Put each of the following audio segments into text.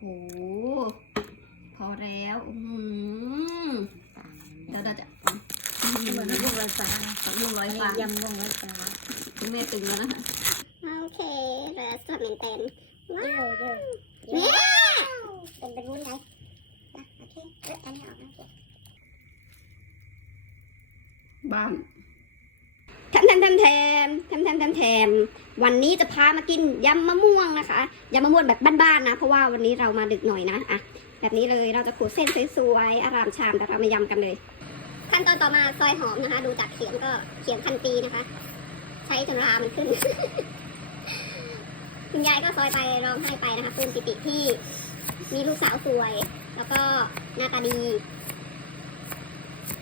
โห พอแล้วอือหือเดี๋ยวเราจะเหมือนพวกลอยฟ้าลูกร้อยฟ้ายำวงลอยฟ้าคุณแม่ตึงแล้วนะคะโอเคเหลือส่วนเต็มว้าวเนี่ยเป็นเป็นวุ้นไงอะโอเคเอ้ยอันนี้ออกนะบ้านแถมแถมแถมแถ มแถมแถมแถมแถมวันนี้จะพามากินยำมะม่วงนะคะยำมะม่วงแบบบ้านๆนะ เพราะว่าวันนี้เรามาดึกหน่อยนะอะแบบนี้เลยเราจะขูดเส้นสวยๆอารามชามแต่เรามายำกันเลย ขั้นตอนต่อมาซอยหอมนะคะ ดูจากเขียงก็เขียงพันปีนะคะ ใช้จนรามันขึ้น คุณยายก็ซอยไปร้องไห้ไปนะคะปลื้มปิติที่มีลูกสาวสวย แล้วก็หน้าตาดี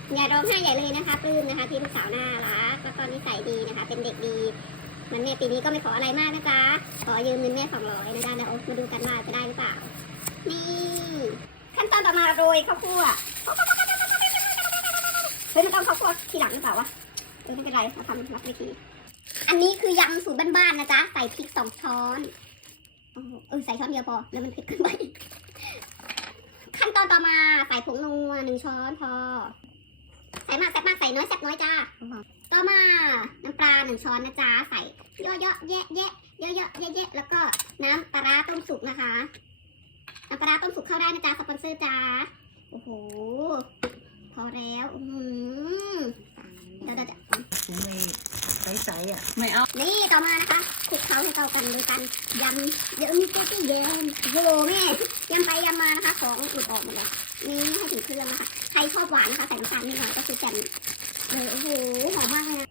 คุณยาร้องไห้ใหญ่เลยนะคะปลื้มนะคะที่ลูกสาวน่ารักแล้วก็นิสัยดีนะคะ เป็นเด็กดีมันแม่ปีนี้ก็ไม่ขออะไรมากนะจ๊ะขอยืมเงินแม่สองร้อยนะจ๊ะเดี๋ยวมาดูกันว่าจะได้หรือเปล่า นี่ ขั้นตอนต่อมาโรยข้าวคั่วเฮ้ยมันต้องข้าวคั่วทีหลังหรือเปล่าวะเออไม่เป็นไรเราทำรับวิธี อันนี้คือยำสูตรบ้านๆนะจ๊ะใส่พริกสองช้อนเออใส่ช้อนเดียวพอแล้วมันเผ็ดเกินไปขั้นตอนต่อมาใส่ผงนัวหนึ่งช้อนพอ ใส่มากแซ่บมากใส่น้อยแซ่บน้อยจ้าต่อมาน้ำปลาหนึ่งช้อนนะจ๊ะใส่เยอะๆแยะแยะเยอะๆแยะแยะแล้วก็น้ำปลาร้าต้มสุกนะคะน้ำปลาร้าต้มสุกเข้าได้นะจ๊ะสปอนเซอร์จ้าโอ้โหพอแล้วอือหือเดี๋ยวเราจะ ถุงมือใสๆอะ ไม่เอา นี่ต่อมานะคะคลุกเคล้าให้เข้ากันโดยการยำเยอะมีโปรตีนเยอะโอ้โหแม่ยำไปยำมานะคะของหลุดออกหมดเลยนี่ให้ถึงเครื่องนะคะใครชอบหวานนะคะใส่น้ำตาลนิดหน่อยก็คือแจ่มเออโอ้โหหอมมากเลยนะ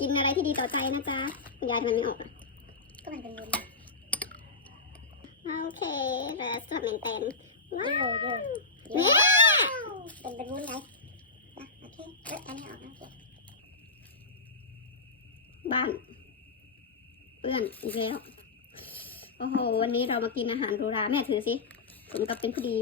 กินอะไรที่ดีต่อใจนะจ๊ะคุณยายทำไมไม่ออกอะก็มันเป็นวุ้นโอเคเหลือส่วนเมนเต็นว้าเดี๋ยววเดี๋ยวเนี่ยเป็นเป็นวุ้นไงอะโอเคเอ้ยอันนี้ออกนะ บ้าน เปื้อนอีกแล้ว โอ้โห วันนี้เรามากินอาหารโรราแม่ถือสิผมกับเป็นผู้ดี